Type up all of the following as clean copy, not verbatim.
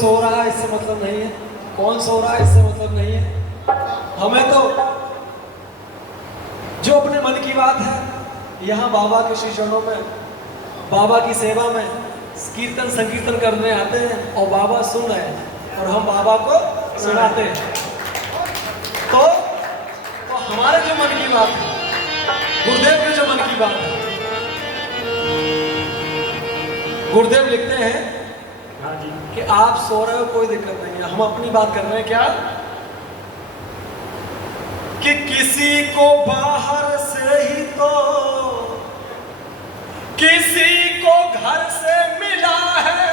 सो रहा है इससे मतलब नहीं है, कौन सो रहा है इससे मतलब नहीं है। हमें तो जो अपने मन की बात है, यहाँ बाबा के श्री चरणों में, बाबा की सेवा में कीर्तन संकीर्तन करने आते हैं और बाबा सुन रहे हैं और हम बाबा को सुनाते हैं। तो हमारे जो मन की बात है, गुरुदेव के जो मन की बात है, गुरुदेव लिखते हैं कि आप सो रहे हो कोई दिक्कत नहीं है, हम अपनी बात कर रहे हैं। क्या कि किसी को बाहर से ही तो किसी को घर से मिला है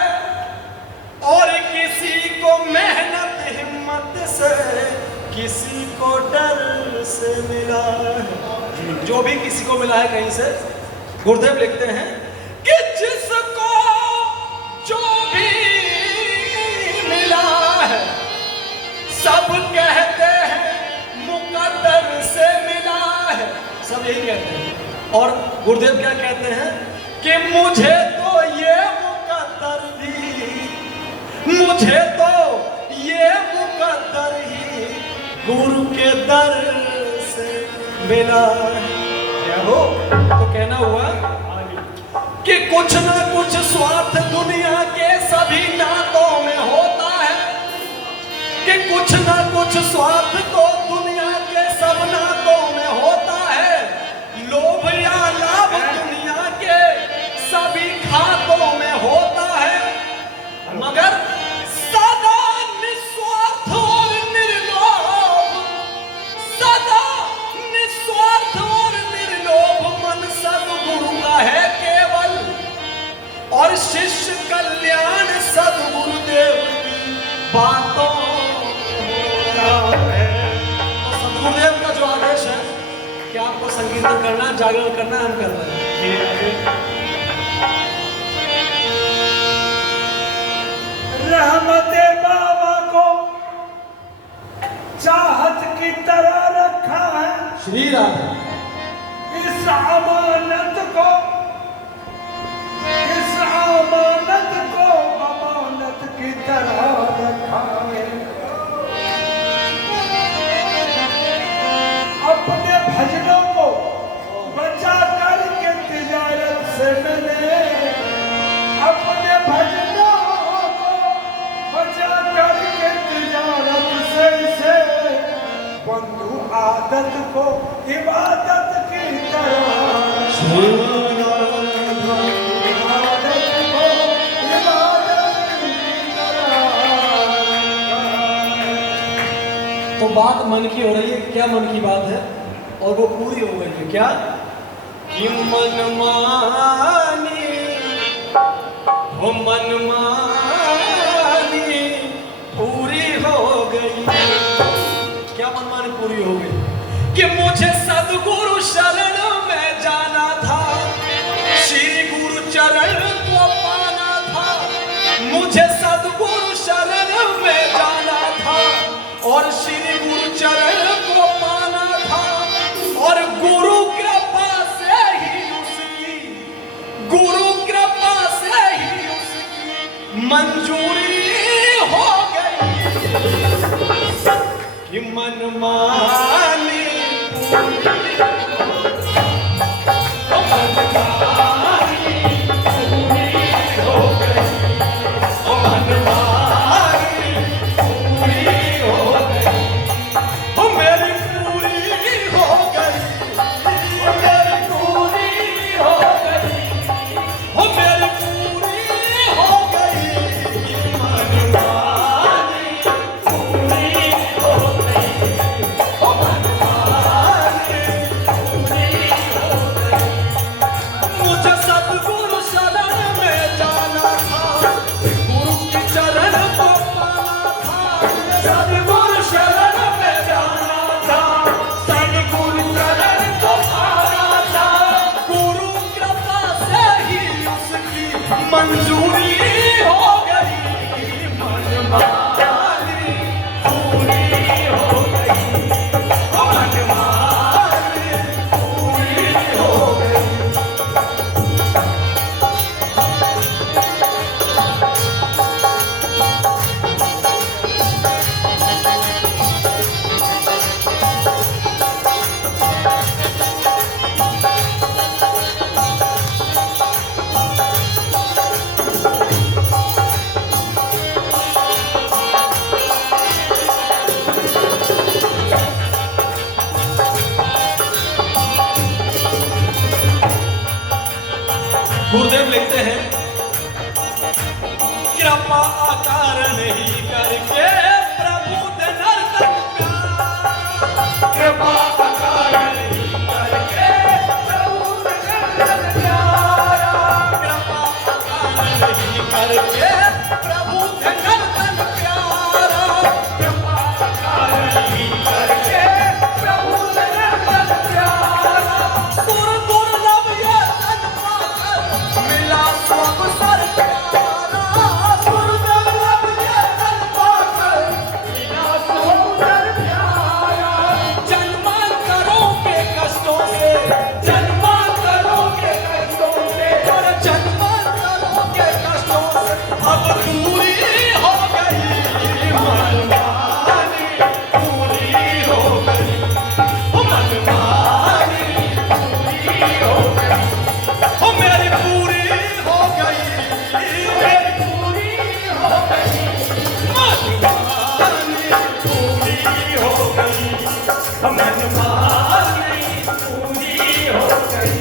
और किसी को मेहनत हिम्मत से, किसी को डर से मिला है। जो भी किसी को मिला है कहीं से, गुरुदेव लिखते हैं कि जिसको जो भी मिला है सब कहते हैं मुकद्दर से मिला है, सब यही कहते हैं। और गुरुदेव क्या कहते हैं कि मुझे तो ये मुकद्दर भी, मुझे तो ये मुकद्दर ही गुरु के दर से मिला है। क्या हो तो कहना हुआ कि कुछ ना कुछ स्वार्थ दुनिया के सभी नातों में होता है, कि कुछ ना कुछ स्वार्थ तो दुनिया के सब नातों में होता है। लोभ या लाभ दुनिया के सभी खातों में होता है, मगर सदा निस्वार्थ और निर्लोभ, सदा निस्वार्थ और निर्लोभ मन सद्गुरु का है केवल, और शिष्य कल्याण सद्गुरुदेव की बातों का है। तो सद्गुरुदेव का जो आदेश है कि आपको संकीर्तन करना, जागरण करना, हम कर रहे हैं। रहमते बाबा को चाहत की तरह रखा है, श्री राधे। इस अमानत को, इस अमानत को अमानत की तरह रखा है। अपने भजनों को बचा करके तिजारत से मिले, अपने भजनों को बचा करके तिजारत से बंधु आदत को इबादत की तरह, इबादत को इबादत की तरह। तो बात मन की हो रही है, क्या मन की बात है और वो पूरी हो गई है। क्या कि मन मानी हो, मन मानी पूरी हो गई। क्या मनमानी पूरी हो गई कि मुझे सद्गुरु शरण में जाना था, श्री गुरु चरण को पाना था। मुझे सद्गुरु शरण में जाना था और श्री गुरु चरण को पाना था, और गुरु कृपा से ही उसकी, गुरु कृपा से ही उसकी मंजूरी हो गई कि मन मानी पूरी हो गई, मन मानी पूरी हो गई, ओ मेरी पूरी हो गई, मेरी पूरी हो गई, ओ मेरी पूरी हो गई, मन मानी पूरी हो गई, गुरुदेव लिखते हैं कृपा आकार नहीं करके प्रभु दे नर्तन प्यारा कृपा आकार नहीं करके प्रभु दे नर्तन प्यारा कृपा आकार नहीं करके प्रभु दे नर्तन प्यारा कृपा आकार नहीं करके प्रभु दे नर्तन प्यारा सुर दुर्लभ ये तन पाकर मिला सब सर प्यारा सुर दुर्लभ ये तन पाकर मिला सब सर प्यारा जन्मांतरों के कष्टों से जन्मांतरों के कष्टों से और जन्मांतरों के कष्टों से अब दूरी हो गई मनमानी पूरी हो गई मनमानी पूरी हो गई ओ मेरी पूरी हो गई मेरी पूरी हो गई मनमानी पूरी हो गई मनमानी पूरी हो गई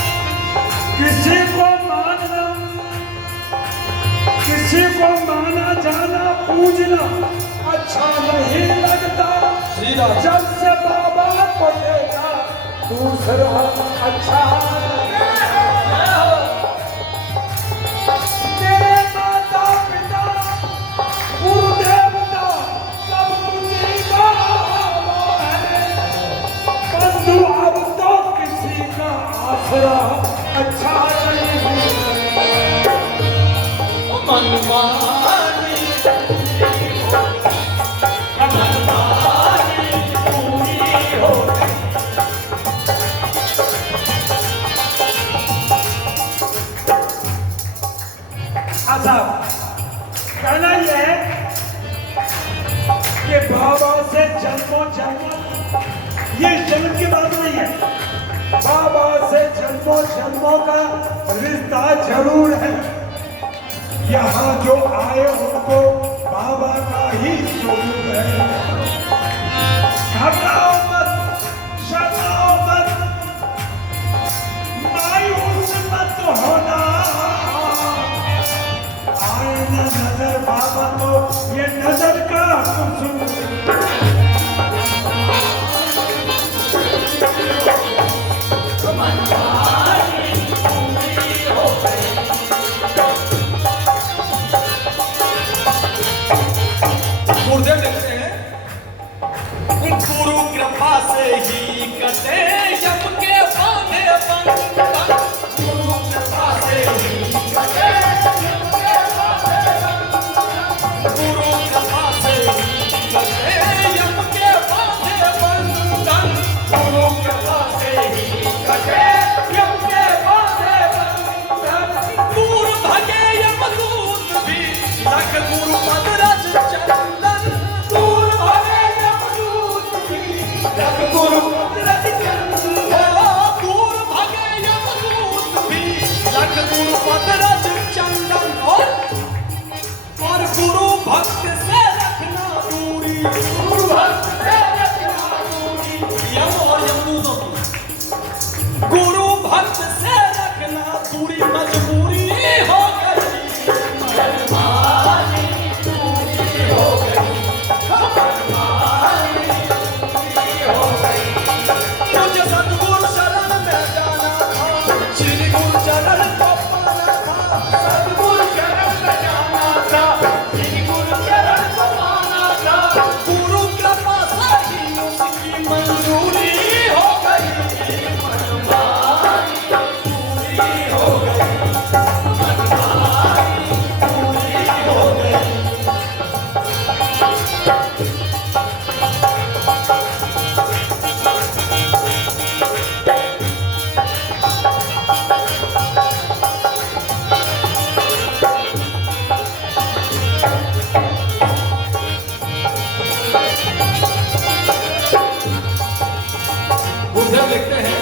किसी को मानना, किसी को माना जाना पूजना अच्छा नहीं लगता जब से बाबा को देखा दूसरा अच्छा लगता। तेरे माता पिता गुरु देवता सब कुछ का है बंधु अब तो किसी का आसरा अच्छा नहीं मनमानी मनमानी पूरी हो गई साहब कहना यह है कि बाबा से जन्मों जन्म ये जन्म की बात नहीं है बाबा से जन्मों जन्मों का रिश्ता जरूर है यहाँ जो आए उनको बाबा का ही स्वरूप है घबराओ मत शर्माओ मत मायूस मत होना आए न नजर बाबा को ये नजर का कसूर गुरुदेव लिखते हैं गुरु कृपा से ही कटे जब के बांधे बंधन गुरु कृपा से ही कटे जब के बांधे बंधन गुरु कृपा से ही कटे जब के बांधे बंधन गुरु कृपा से ही कटे जब के बांधे बंधन दूर भगे यमदूत भी लख गुरु पद रज चंदन दूर भगे यमदूत भी लख गुरु पद रज चंदन दूर भगे यमदूत भी लख गुरु पद रज चंदन और गुरु भक्त से रखना दूरी गुरु भक्त से रखना दूरी यम और यमदूतों की गुरु भक्त से रखना दूरी मजबूरी हो गई मनमानी पूरी हो गई मनमानी पूरी हो गई तुझे सतगुरु शरण में जाना था श्री गुरु चरण को पाना था सतगुरु शरण में जाना था श्री गुरु चरण को पाना था गुरु कृपा से ही उसकी मंजूरी हो गई मनमानी पूरी हो गई मनमानी पूरी हो गई गुरुदेव लिखते हैं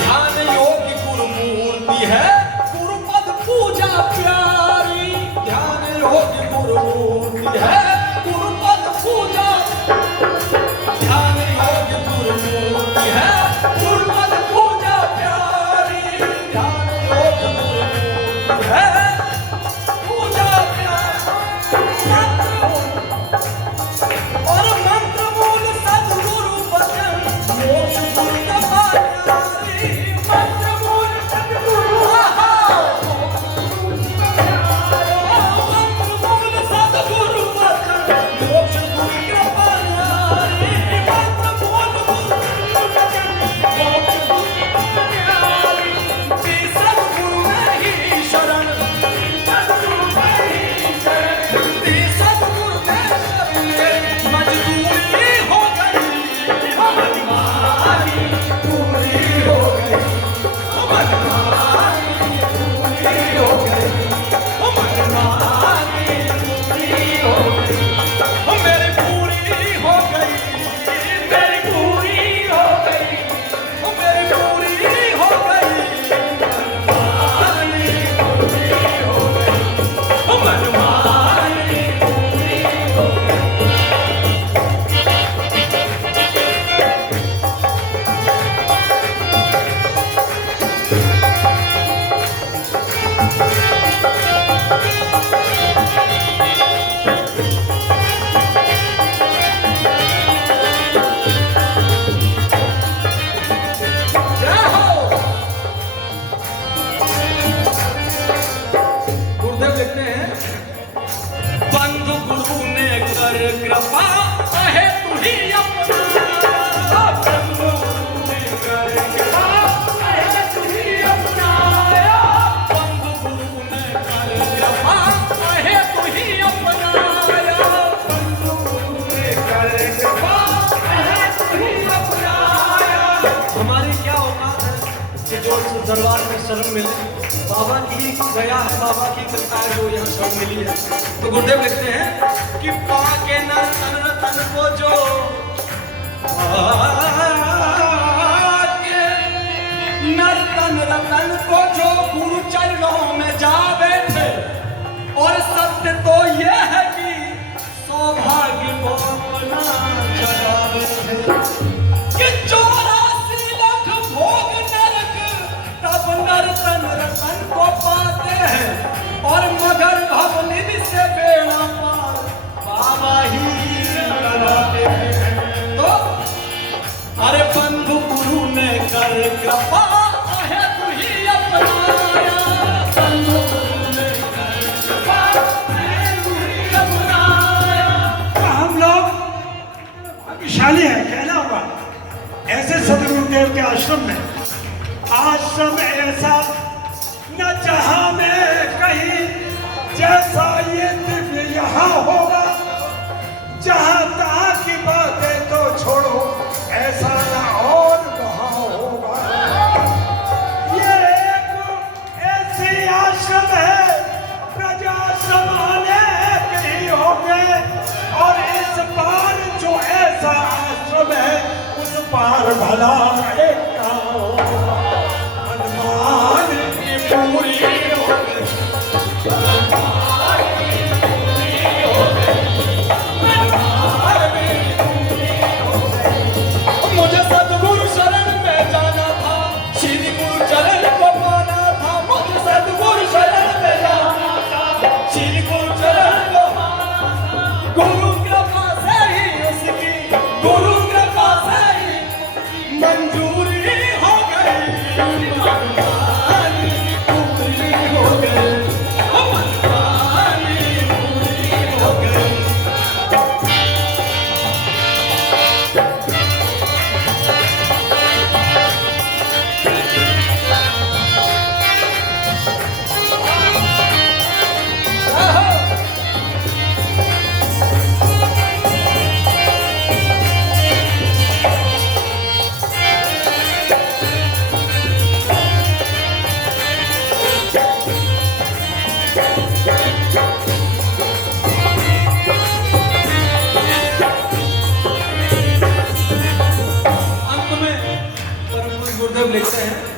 ध्यान योगी गुरु मूर्ति है गुरुपद पूजा प्यारी ध्यान योगी दरबार में शरण मिले। बाबा की दया है, बाबा की कृपा है जो यहाँ शरण मिली है। तो गुरुदेव लिखते हैं कि पाके नर तन रतन को जो पाके नर तन रतन को जो गुरु चरणों में जा बैठे, और सत्य तो यह है कि सौभाग्य को अपना चला बैठे कि 84 लाख भोग नरक तब नर तन रतन को पाते हैं, और मगर भवनिधि से बेड़ा पार बाबा ही कराते हैं। तो अरे बंधु गुरु ने कर कृपा है तू ही अपनाया, बंधु गुरु ने कर कृपा है तू ही अपनाया। हम लोग भाग्यशाली है, कहना होगा ऐसे सदगुरुदेव के आश्रम में। आश्रम ऐसा न जहां में कहीं जैसा ये दिव्य यहाँ होगा। जहां तहां की बातें तो छोड़ो, ऐसा न और कहाँ होगा। ये एक ऐसी आश्रम है, प्रजा समाने के ही होंगे, और इस पार जो ऐसा आश्रम है उस पार भला एक का होगा। हनुमान की पूरी हो गई, मुझे सद्गुरु शरण में जाना था, श्री गुरु चरण को पाना था। मुझे सद्गुरु शरण में जाना था, श्री गुरु चरण को पाना था। गुरु कृपा से ही उसकी, गुरु कृपा से ही मंजूरी हो गई, मनमानी पूरी हो गई, मनमानी पूरी हो गई। अंत में परम पूज्य गुरुदेव लिखते हैं